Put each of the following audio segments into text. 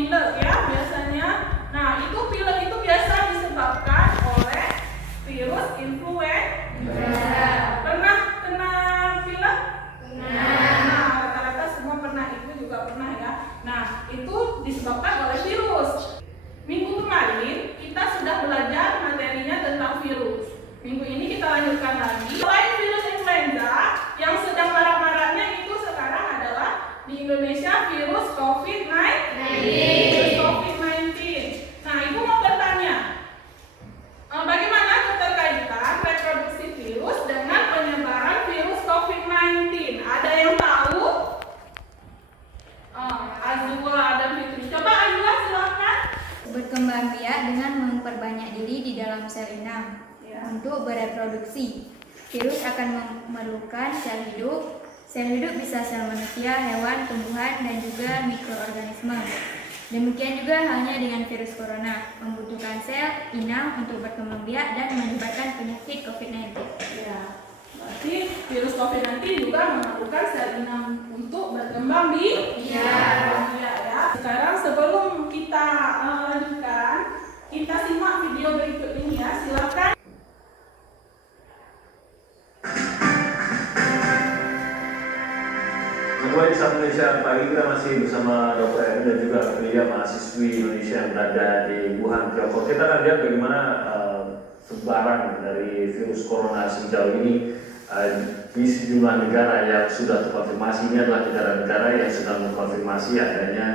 pilek ya biasanya. Nah, itu pilek itu biasa disebabkan oleh virus influenza. Pernah kena pilek? Nah, rata-rata semua pernah, itu juga pernah ya. Nah, itu disebabkan oleh virus. Minggu kemarin kita sudah belajar materinya tentang virus. Minggu ini kita lanjutkan lagi. Selain virus influenza, yang sedang marak-maraknya itu sekarang adalah di Indonesia virus COVID-19. Nah, Ibu mau bertanya, bagaimana keterkaitan reproduksi virus dengan penyebaran virus COVID-19? Ada yang tahu? Azwa dan Fitri. Coba Azwa silakan. Berkembang biak dengan memperbanyak diri di dalam sel inang. Untuk bereproduksi, virus akan memerlukan sel hidup. Sel hidup bisa sel manusia, hewan, tumbuhan, dan juga mikroorganisme. Demikian juga halnya dengan virus corona, membutuhkan sel inang untuk berkembang biak dan menyebabkan penyakit COVID-19. Ya, berarti virus COVID-19 juga memerlukan sel inang untuk berkembang biak. Ya. Sekarang sebelum kita lanjutkan, kita simak video berikut ini ya. Silakan. Kembali di Satu Indonesia pagi, kita masih bersama Dr. Erwin dan juga Aprilia, mahasiswi Indonesia yang berada di Wuhan, Tiongkok. Kita akan lihat bagaimana sebaran dari virus corona sejauh ini di sejumlah negara yang sudah terkonfirmasi. Ini adalah negara-negara yang sedang mengkonfirmasi adanya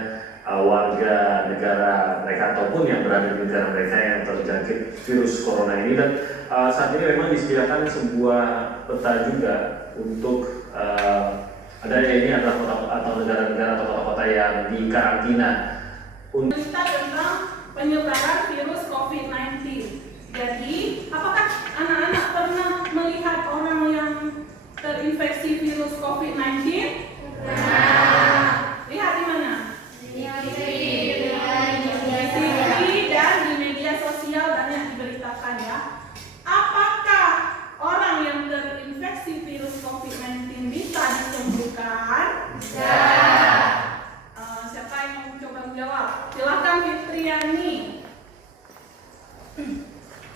warga negara mereka ataupun yang berada di negara mereka yang terjangkit virus corona ini. Dan saat ini memang disediakan sebuah peta juga untuk adanya ini adalah kota atau negara-negara atau kota-kota yang di karantina. Cerita tentang penyebaran virus COVID-19. Jadi, apakah anak-anak pernah melihat orang yang terinfeksi virus COVID-19? Lihat di mana? Di TV dan di media sosial banyak diberitakan ya. Apakah orang yang terinfeksi virus COVID-19 bisa disembuhkan? Siapa yang mau coba menjawab? Silakan Fitriani.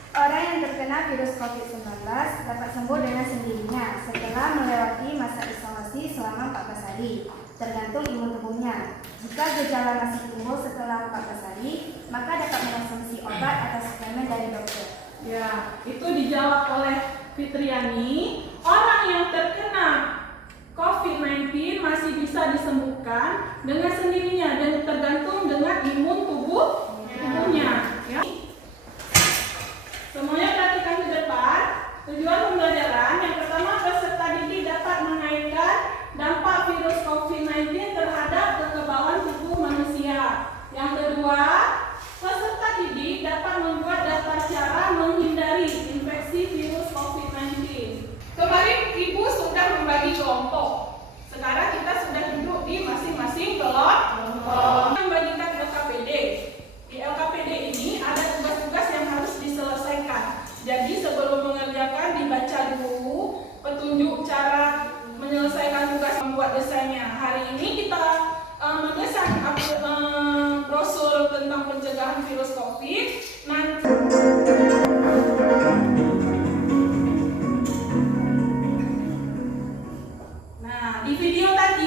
Orang yang terkena virus COVID-19 dapat sembuh dengan sendirinya setelah melewati masa isolasi selama 14 hari, tergantung imun tubuhnya. Jika gejala masih timbul setelah 14 hari, maka dapat mengonsumsi obat atau suplemen dari dokter. Ya, itu dijawab oleh Fitriani. Orang yang terkena COVID-19 masih bisa disembuhkan dengan sendirinya dan tergantung dengan imun tubuhnya. Ya. Semuanya perhatikan ke depan. Tujuan pembelajaran yang pertama, peserta didik dapat mengaitkan dampak virus COVID-19 terhadap kekebalan tubuh manusia. Yang kedua, peserta didik dapat membuat daftar cara menghindari infeksi virus COVID-19. Kemarin Ibu sudah membagi kelompok. Sekarang kita sudah duduk di masing-masing kelompok. Membagikan LKPD. Di LKPD ini ada tugas-tugas yang harus diselesaikan. Jadi sebelum mengerjakan dibaca dulu petunjuk cara menyelesaikan tugas, membuat desainnya. Hari ini kita mendesain brosur tentang pencegahan virus COVID. Nah, di video tadi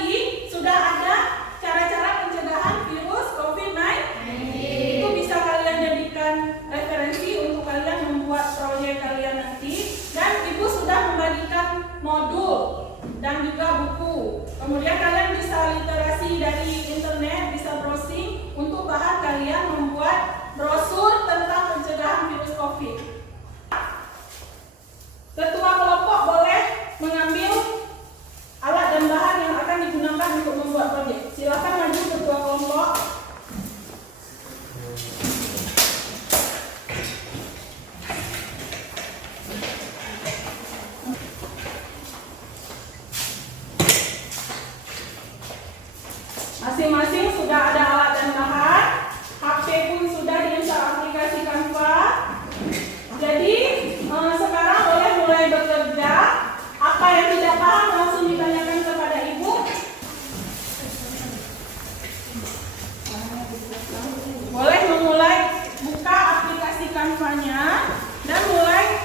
namanya dan mulai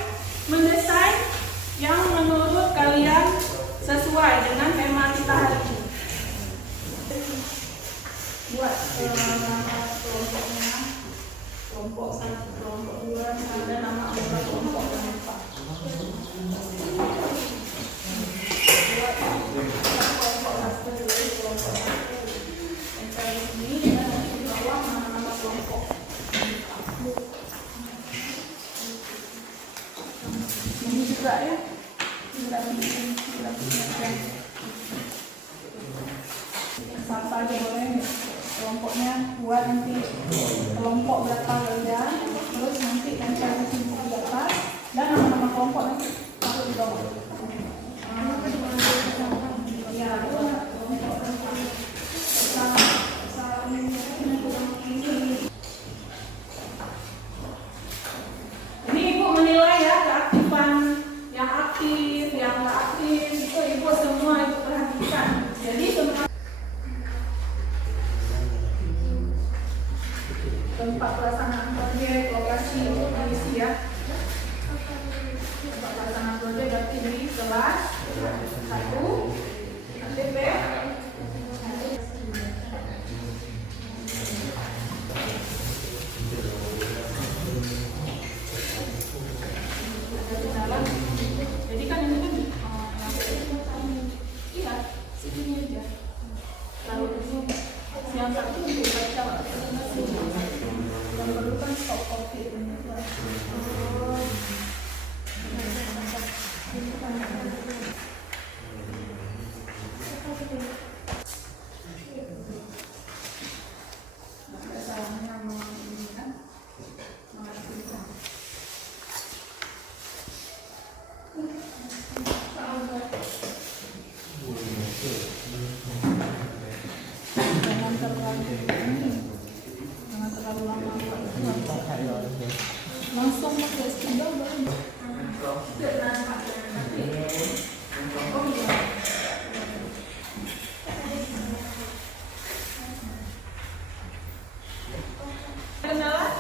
mendesain yang menurut kalian sesuai dengan tema kita hari ini. Buat nama kelompoknya, kelompok 1, kelompok 2, ada nama anggota kelompok dan apa. Buat kelompok 1 dulu, kelompok 1. Yang ini dan di bawah nama kelompok. Ini juga ya. Siapa aja boleh kelompoknya buat nanti kelompok berapa beda, terus nanti tempel di sini di atas dan nama-nama kelompok nanti taruh di bawah. Ya, ini Ibu menilai ya keaktifan yang aktif, yang nggak aktif itu Ibu semua Ibu perhatikan. Jadi semua tempat pelaksanaan proyek, lokasi untuk diisi ya. Tempat pelaksanaan proyek berarti di kelas 1, ATP. Jadi kan ini kan iya, segini aja. Lalu yang satu untuk baca yang perlu kan stop covid ini. Langsung pakai spidol boleh. Kenalan?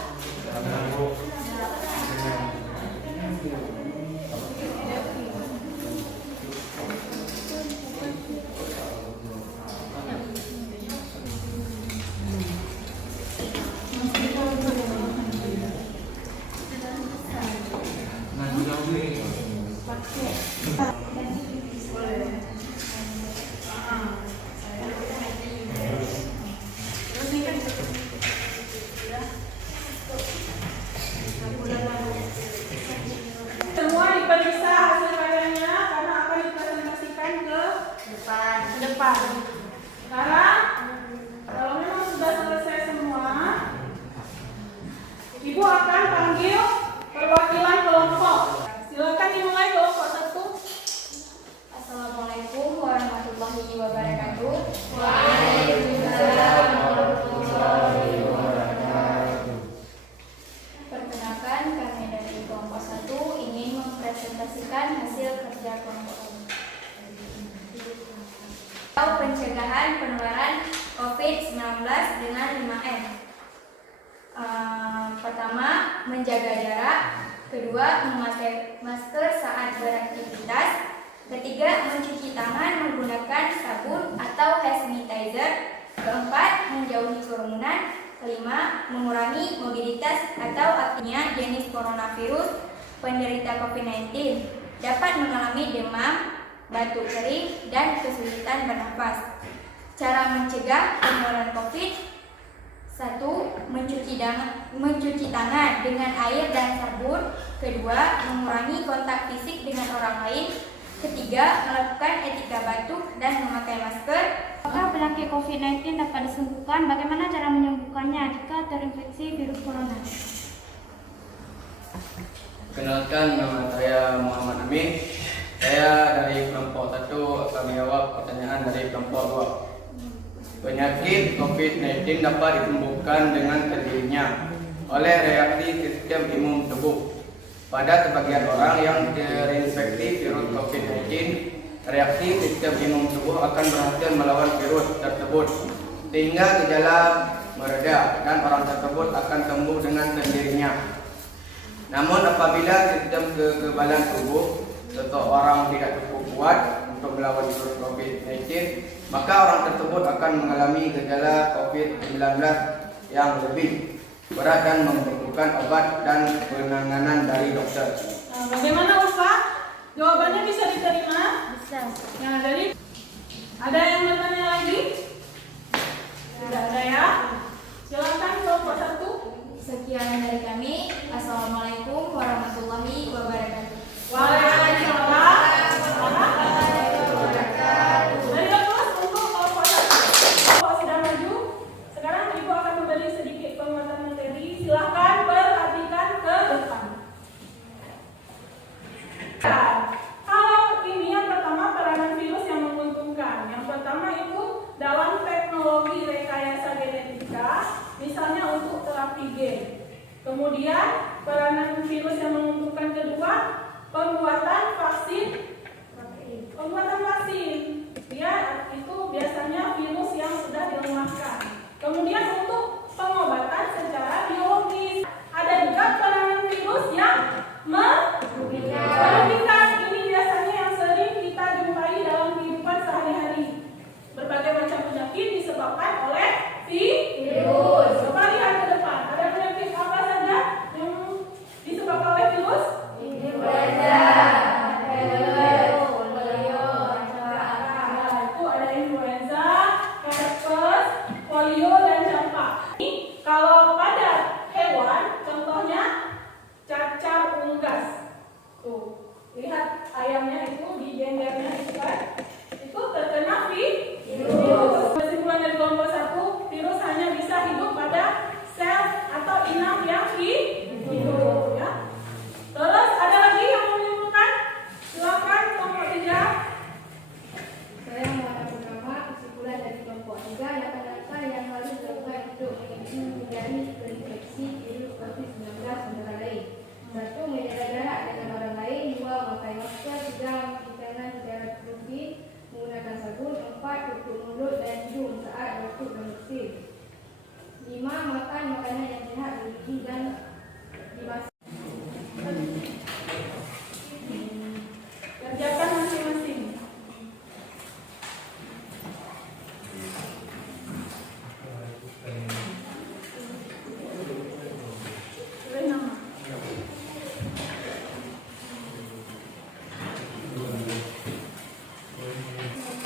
Semua diperiksa hasil karyanya karena akan dipresentasikan ke depan. Sekarang kalau memang sudah selesai semua, Ibu akan panggil perwakilan kelompok. Silakan dimulai kelompok 1. Assalamualaikum warahmatullahi wabarakatuh. Waalaikumsalam warahmatullahi wabarakatuh. Perkenalkan, kami dari kelompok 1 ingin mempresentasikan hasil kerja kelompok kami. Pencegahan penularan COVID-19 dengan 5M. Pertama, menjaga jarak. Kedua, memakai masker saat beraktivitas. Ketiga, mencuci tangan menggunakan sabun atau hand sanitizer. Keempat, menjauhi kerumunan. Kelima, mengurangi mobilitas atau artinya jenis coronavirus penderita COVID-19 dapat mengalami demam, batuk kering, dan kesulitan bernafas. Cara mencegah penularan COVID: 1. Mencuci tangan dengan air dan sabun. Kedua, mengurangi kontak fisik dengan orang lain. Ketiga, melakukan etika batuk dan memakai masker. Apakah penyakit COVID-19 dapat disembuhkan? Bagaimana cara menyembuhkannya jika terinfeksi virus corona? Kenalkan, nama saya Muhammad Amin. Saya dari kelompok 1 akan menjawab pertanyaan dari kelompok 2. Penyakit COVID-19 dapat disembuhkan dengan sendirinya oleh reaksi sistem imun tubuh. Pada sebagian orang yang terinfeksi virus COVID-19, reaksi sistem imun tubuh akan berhasil melawan virus tersebut sehingga gejala mereda dan orang tersebut akan sembuh dengan sendirinya. Namun apabila sistem kekebalan tubuh seseorang tidak cukup kuat untuk melawan virus COVID-19, maka orang tersebut akan mengalami gejala COVID-19 yang lebih berat dan membutuhkan obat dan penanganan dari dokter. Nah, bagaimana Ustaz? Jawabannya bisa diterima? Bisa. Nah, jadi ada yang bertanya lagi? Tidak ada ya? Silakan kelompok 1. Sekian dari kami. Assalamualaikum warahmatullahi wabarakatuh. Waalaikumsalam. Dari kelas untuk kelompok 1. Kelompok sudah maju. Sekarang Ibu akan memberi sedikit penguatan materi. Silakan perhatikan ke depan. Kalau ini yang pertama peranan virus yang menguntungkan. Yang pertama itu dalam teknologi rekayasa genetika, misalnya untuk terapi gen. Kemudian peranan virus yang menguntungkan kedua, pembuatan vaksin. Pembuatan vaksin, ya itu biasanya virus yang sudah dilemahkan. Kemudian untuk pengobatan secara biologis, ada juga peranan virus yang merugikan. Ini biasanya yang sering kita jumpai dalam kehidupan sehari-hari. Berbagai macam penyakit disebabkan oleh virus. Coba lihat ke depan. Ada penyakit apa saja yang disebabkan oleh virus? Influenza, itu ada influenza, herpes, polio, dan campak. Ini kalau pada hewan, contohnya cacar unggas. Tuh, lihat ayamnya itu di gendernya itu kan, itu terkena virus. Kesimpulan dari kelompok 1, virus hanya bisa hidup pada sel atau inang yang hidup, ya. Terus ada lagi yang mau menyimpulkan? Silakan kelompok 3. Saya mengatakan nama kesimpulan dari kelompok 3 langkah-langkah yang harus dilakukan untuk menghindari terinfeksi virus COVID-19 antara lain. 1. Menjaga jarak dengan orang lain. 2. Memakai masker. 3. Mencuci tangan secara rutin menggunakan sabun. 4. Tutup mulut dan hidung saat batuk dan bersin. 5. Makan makanan yang sihat, bergizi dan dimasak. Kerjakan masing-masing. Beri nama.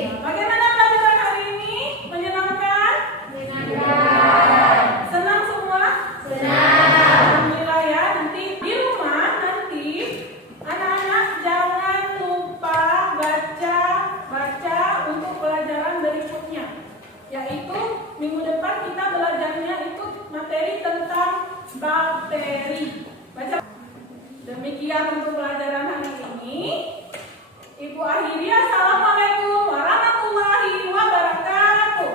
Bagaimana pelajaran hari ini? Menyenangkan? Senang semua? Alhamdulillah ya. Nanti di rumah nanti anak-anak jangan lupa baca untuk pelajaran berikutnya. Yaitu minggu depan kita belajarnya itu materi tentang bakteri. Baca. Demikian untuk pelajaran hari ini. Ibu akhiri, assalamualaikum warahmatullahi wabarakatuh.